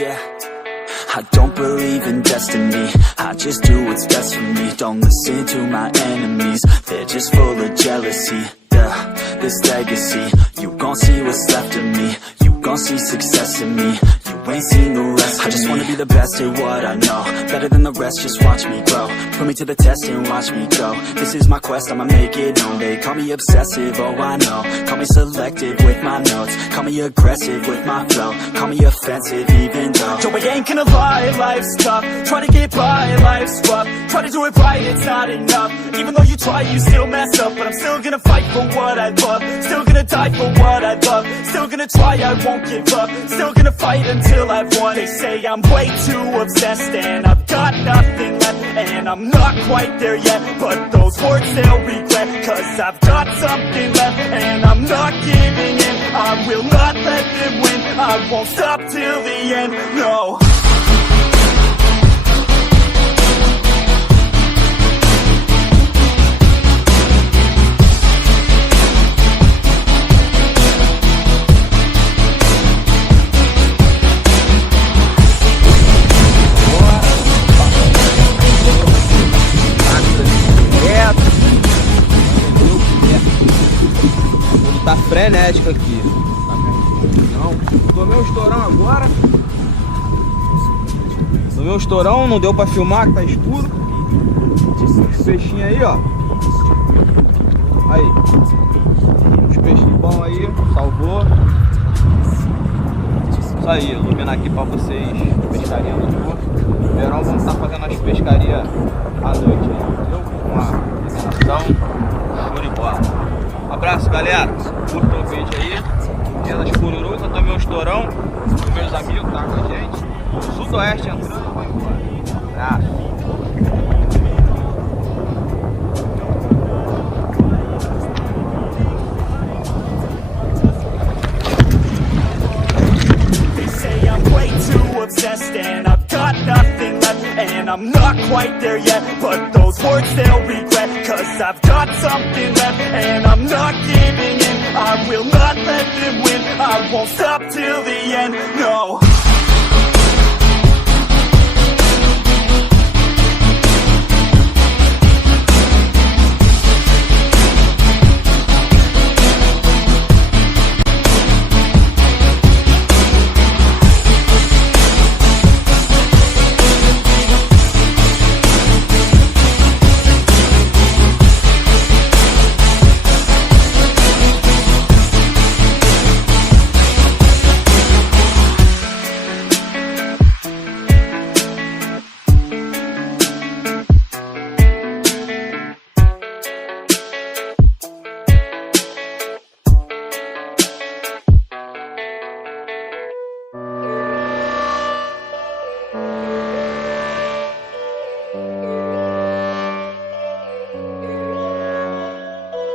yeah. I don't believe in destiny, I just do what's best for me. Don't listen to my enemies, they're just full of jealousy. Yeah, this legacy, you gon' see what's left of me. You gon' see success in me, you ain't seen the rest of me. I just wanna be the best at what I know, better than the rest, just watch me grow. Put me to the test and watch me go. This is my quest, I'ma make it known. They call me obsessive, oh I know. Call me selective with my notes, call me aggressive with my flow, call me offensive even though Joe, I ain't gonna lie, life's tough. Try to get by, life's rough. Try to do it right, it's not enough. Even though you try, you still mess up. But I'm still gonna fight for what I love, still gonna die for what I love, still gonna try, I won't give up, still gonna fight until I've won. They say I'm way too obsessed and I've got nothing left, and I'm not quite there yet, but those words they'll regret, cause I've got something left and I'm not giving in. I will not let them win, I won't stop till the end, no. Tá frenético aqui. Não, tomei um estourão agora. Tomei um estourão, não deu pra filmar, que tá escuro. Esse peixinho aí, ó. Aí. Os peixinhos bons aí, salvou. Isso aí, iluminar aqui pra vocês. Pescaria no porto. Verão vamos estar fazendo as pescarias à noite, entendeu? Uma iluminação, show de bola. Abraço, galera. Curtam o vídeo aí. Pelas Pururuca, tomei um estourão. Os meus amigos tá com a gente. Sudoeste entrando e vai embora. Abraço. And I've got nothing left, and I'm not quite there yet, but those words they'll regret, cause I've got something left and I'm not giving in. I will not let them win, I won't stop till the end, no.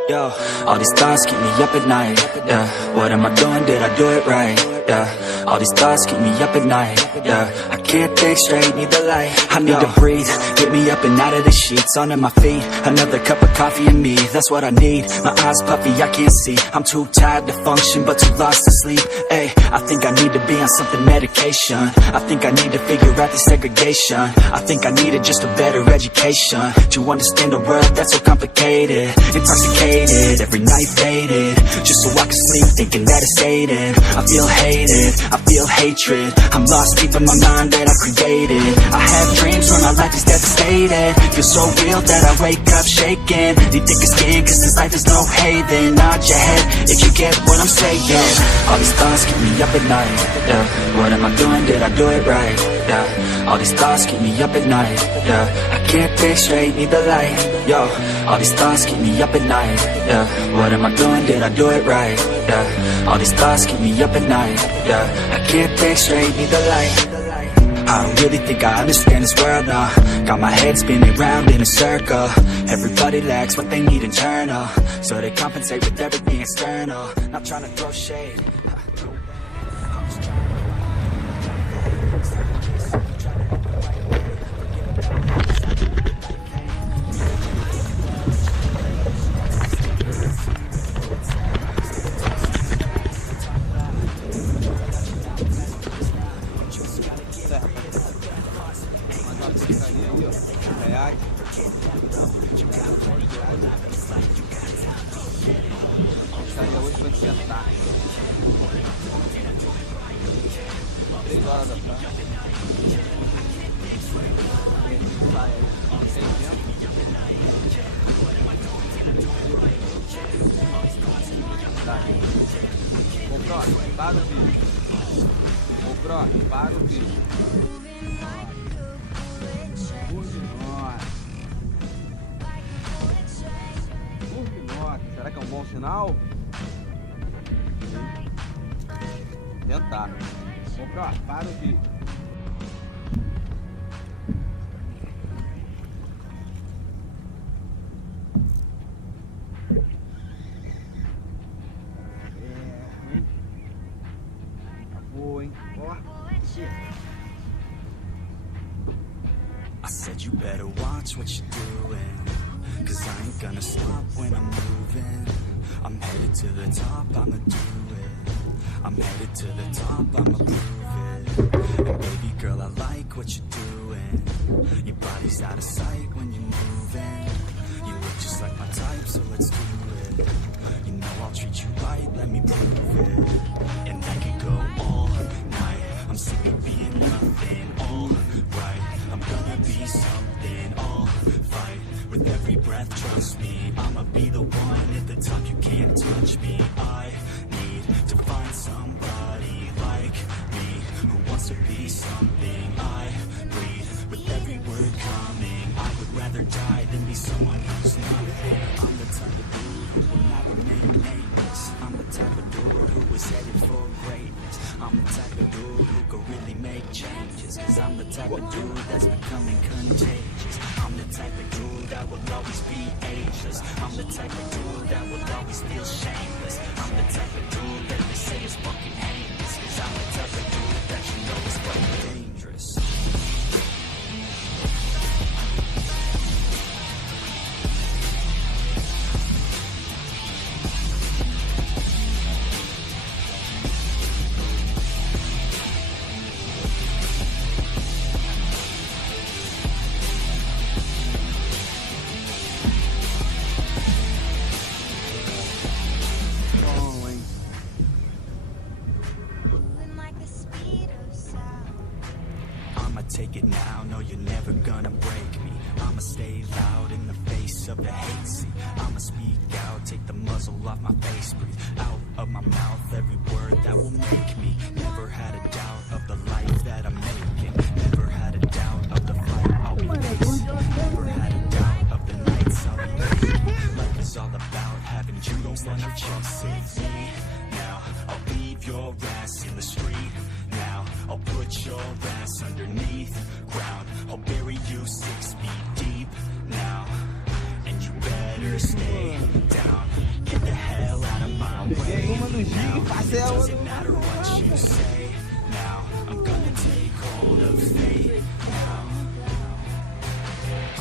Yo, all these thoughts keep me up at night, yeah. What am I doing, did I do it right, yeah. All these thoughts keep me up at night, yeah. I can't think straight, need the light. I need to breathe, get me up and out of the sheets, onto my feet. Another cup of coffee and me, that's what I need. My eyes puffy, I can't see, I'm too tired to function, but too lost to sleep. Ay, I think I need to be on something medication. I think I need to figure out the segregation. I think I needed just a better education to understand a world that's so complicated. Intoxicated, every night faded, just so I can sleep thinking that it's fading. I feel hated, I feel hatred, I'm lost deep in my mind that I created. I have dreams when my life is devastated, feel so real that I wake up shaking. Need thicker skin cause this life is no haven. Nod your head if you get what I'm saying. All these thoughts keep me up at night, yeah. What am I doing, did I do it right, yeah. All these thoughts keep me up at night, yeah. I can't think straight, need the light, yo. All these thoughts keep me up at night, yeah. What am I doing, did I do it right, yeah. All these thoughts keep me up at night, yeah. I can't think straight, need the light. I don't really think I understand this world now. Got my head spinning round in a circle. Everybody lacks what they need internal, so they compensate with everything external. Not trying to throw shade. Just gotta entrada, tá? Sai aí, 600. Tá. Ô, Pro, para o vídeo. Ô, Pro, para o vídeo. Corvinas. Será que é um bom sinal? Tentar. Ô, Pro, para o vídeo. I said you better watch what you're doing, 'cause I ain't gonna stop when I'm moving. I'm headed to the top, I'ma do it. I'm headed to the top, I'ma prove it. And baby girl, I like what you're doing. Your body's out of sight when you're moving. You look just like my type, so let's do it. You know I'll treat you right, let me prove it. And I can go all night. I'm sick of being nothing, all right. I'm gonna be something, I'll fight. With every breath, trust me, I'ma be the one at the top, you can't touch me. I need to find somebody like me, who wants to be something. I breathe with every word coming. I would rather die than be someone who's nothing. I'm the type of dude who will not remain nameless. I'm the type of dude who is headed for greatness. I'm the type of dude who could really make changes, 'cause I'm the type of dude that's becoming contagious. I'm the type of dude that will always be ageless. I'm the type of dude that will always feel shameless. I'm the type of dude that they say is fucking heinous, 'cause I'm the type of dude that you know is fucking dangerous. Take it now, no you're never gonna break me. I'ma stay loud in the face of the hate. See, I'ma speak out, take the muzzle off my face. Breathe out of my mouth every word that will make me. Never had a doubt of the life that I'm making. Never had a doubt of the fight I'll be facing. Never had a doubt of the nights I'll be facing. Life is all about having dreams that you're chasing. Me now, I'll leave your ass in the street. Now I'll put your ass underneath ground. I'll bury you 6 feet deep now, and you better stay down. Get the hell out of my way now. It doesn't matter what you say now. I'm gonna take hold of fate now.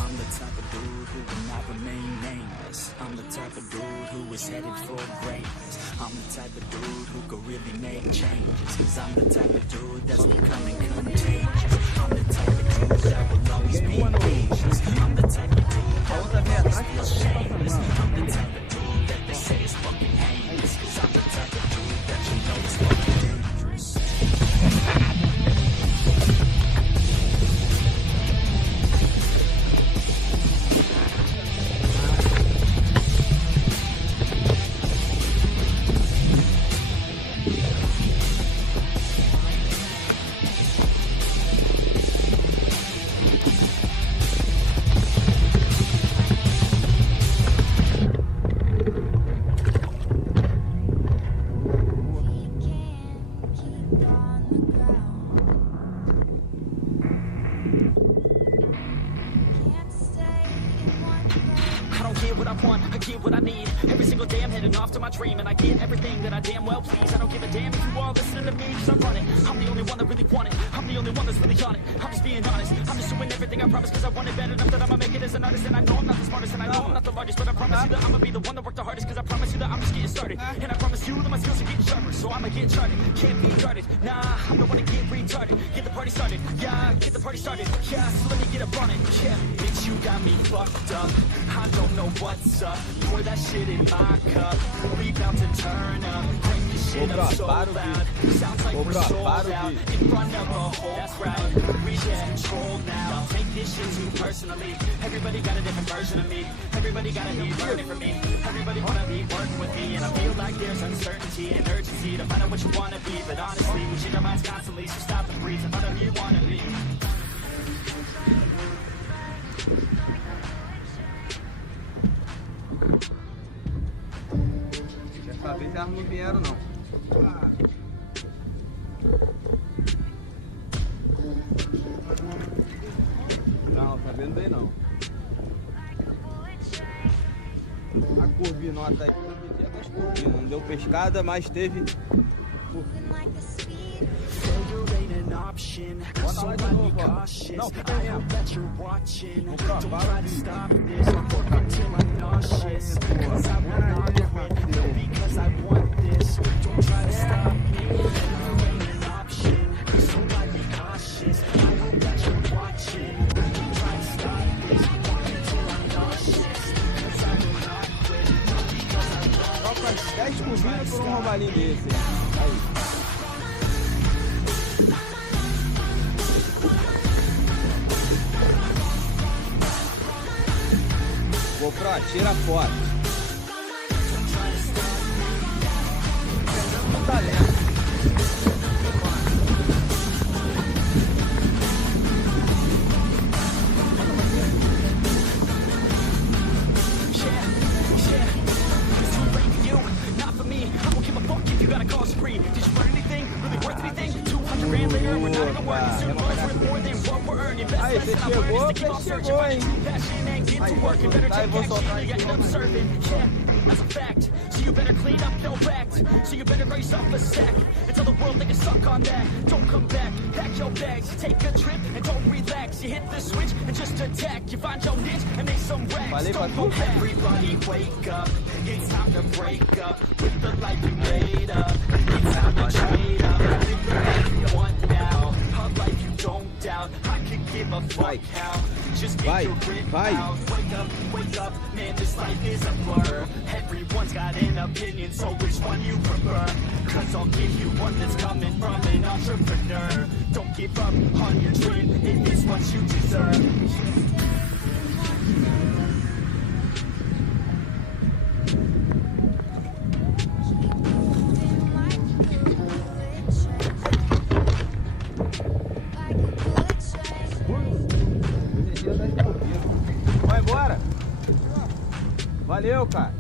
I'm the type of dude who will not remain nameless. I'm the type of dude who is headed for greatness. I'm the type of dude who could really make changes, 'cause I'm the type of dude that's becoming contagious. I'm the type of dude that will always be dangerous. I'm the type of dude that will always feel shameless. I'm the type of dude that they say is fucking heinous, 'cause I'm the type of dude that you know is fucking dangerous. I get what I need. Every single day I'm heading off to my dream, and I get everything that I damn well please. I don't give a damn if you all listening to me, 'cause I'm running. I'm the only one that really want it. I'm the only one that's really on it. I'm just being honest. I'm just doing everything I promise, 'cause I want it bad enough that I'ma make it as an artist. And I know I'm not the smartest, and I know I'm not the largest, but I promise you that I'ma be the one that worked the hardest, 'cause I promise you that I'm just getting started. And I promise you that my skills are getting sharper, so I'ma get charted. Can't be guarded, nah, I'm the one to get retarded. Get the party started, yeah, get the party started, yeah, so let me get up on it, yeah. Bitch, you got me fucked up, I don't know what's up. Pour that shit in my cup. We bout to turn up. Crank this shit up so loud. Sounds like we're sold out. In front of a whole crowd. We get control now. Take this shit too personally. Everybody got a different version of me. Everybody gotta be learning from me. Everybody wanna be working with me. And I feel like there's uncertainty and urgency to find out what you wanna be. But honestly, we change our minds constantly. So stop and breathe and find out who you wanna be. Dessa vez elas não vieram não. Não, tá vendo aí não. A corvinota aí, não deu pescada, mas teve. Bota lá de novo, ó. Não, fica aí, ó. Vamos pra troca 10 corvinas por um rombalinho desse. Aí. GoPro, tira a foto. Tá lento. Aí, você chegou, hein? Aí, tá, eu vou soltar aí. That's a fact, so you better clean up your act. So you better raise up a sack and tell the world they can suck on that. Don't come back, pack your bags, take a trip and don't relax. You hit the switch and just attack. You find your niche and make some racks. Don't go back. Everybody wake up, it's time to break up with the life you made up. It's time to trade up, live the life you want now. A life you don't doubt, I could give a fuck how. Just get your grit out. Wake up, man, this life is a blur. Everyone's got an opinion, so which one you prefer? Cause I'll give you one that's coming from an entrepreneur. Don't give up on your dream if it's what you deserve. Vai embora. Valeu, cara.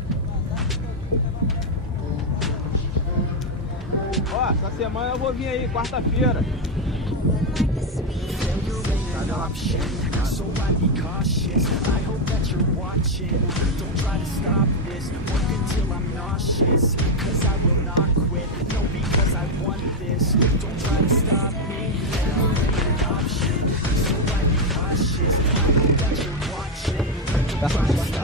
Ó, essa semana eu vou vir aí, quarta-feira. So I be cautious, I hope that you're watching. Don't try to stop this, work until I'm nauseous. Cause I will not quit, no, because I want this. Don't try to stop me, never an option. So I be cautious, I hope that you're watching. Don't try to stop